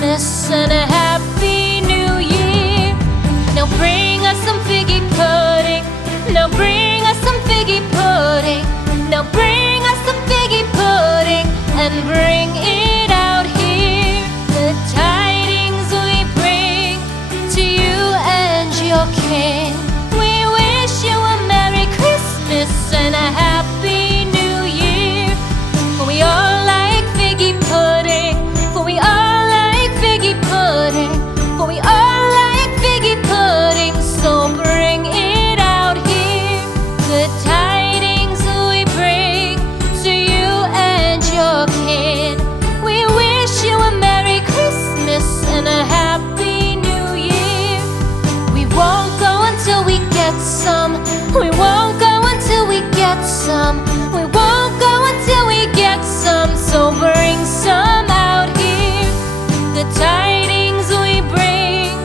Christmas and a Happy New Year. Now bring us some figgy pudding. Now bring us some figgy pudding. Now bring us some figgy pudding and bring it out here. The tidings we bring to you and your king. We wish you a Merry Christmas and a Happy New Year. For we all like figgy pudding. For we all like figgy pudding. For we all like figgy pudding. So bring it out here. The tidings we bring to you and your kin. We wish you a Merry Christmas and a Happy New Year. We won't go until we get some. We won't go until we get some. We won't go until we get some. So bring some out here. The tidings we bring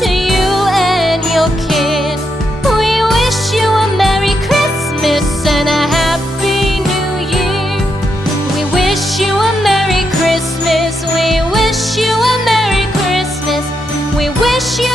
to you and your kin. We wish you a Merry Christmas and a Happy New Year. We wish you a Merry Christmas. We wish you a Merry Christmas. We wish you